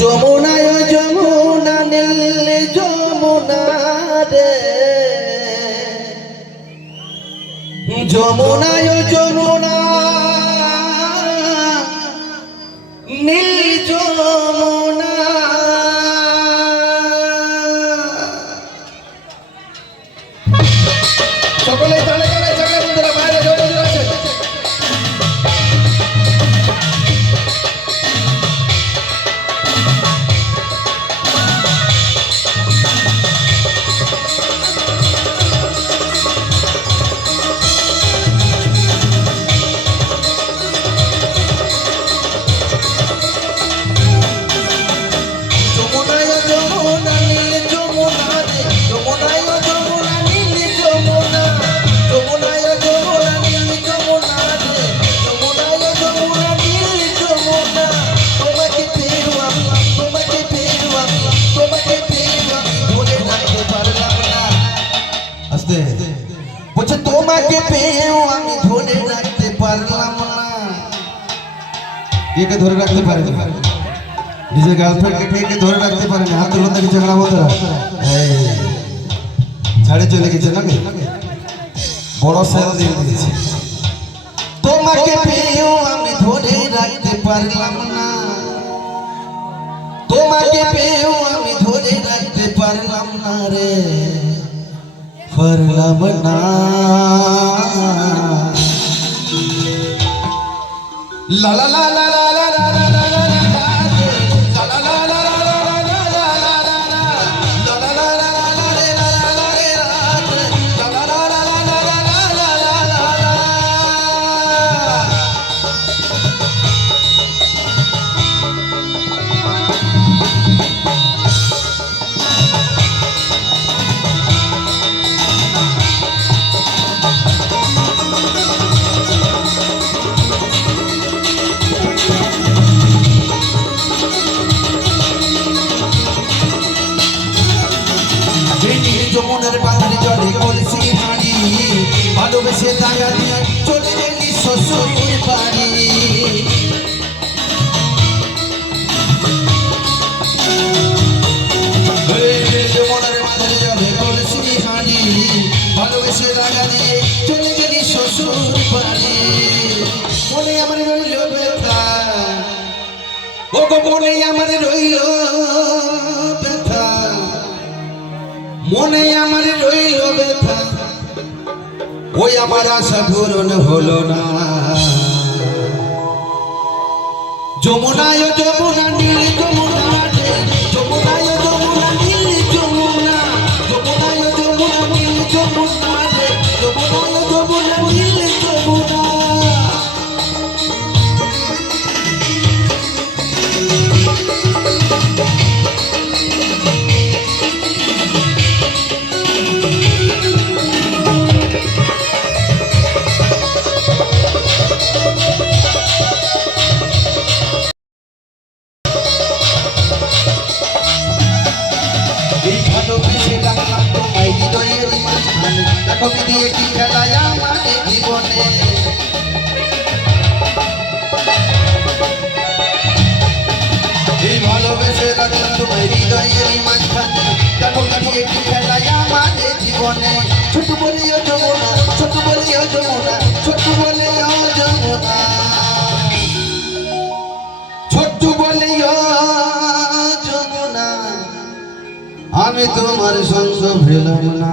যমুনায় যমুনা নীল যমুনা রে। যমুনায় যমুনা নীল যমুনা একে ধরে রাখতে পারেনি নিজের গার্লফ্রেন্ডকে কে ধরে রাখতে পারেনি হাত তুলুন দেখি ঝগড়া বন্ধুরা? ছাড়ে চলে গেছে নাকি? বড় সেল দিয়ে দিয়েছে। তোমাকে আমি ধরে রাখতে পারলাম না। তোমাকে পেয়েও আমি ধরে রাখতে পারলাম না রে। পারলাম না। লা লা লা লা ভালোবেসে দাগা চলে গেলি শ্বশুর বাড়ি। ভালোবেসে দাগা চলে গেলি শ্বশুর বাড়ি। মনে আমার রইল ব্যথা ও গো মনে আমার রইল ব্যথা। মনে আমার রইল ব্যথা। ওই আমার আশা পূরণ হলো না। যমুনায় যমুনা নীল যমুনা বিধি কি জীবনে? এই ভালোবেসে রাখলাম তোমায় হৃদয়ের মাঝখানে। দেখো বিধি কি খেলায় জীবনে। ছোট বলিও যমুনা, ছোট বলিও যমুনা, ছোট বলিও যমুনা। ছোট্ট বলিও যমুনা। আমি তোমার সঙ্গ পেলাম না।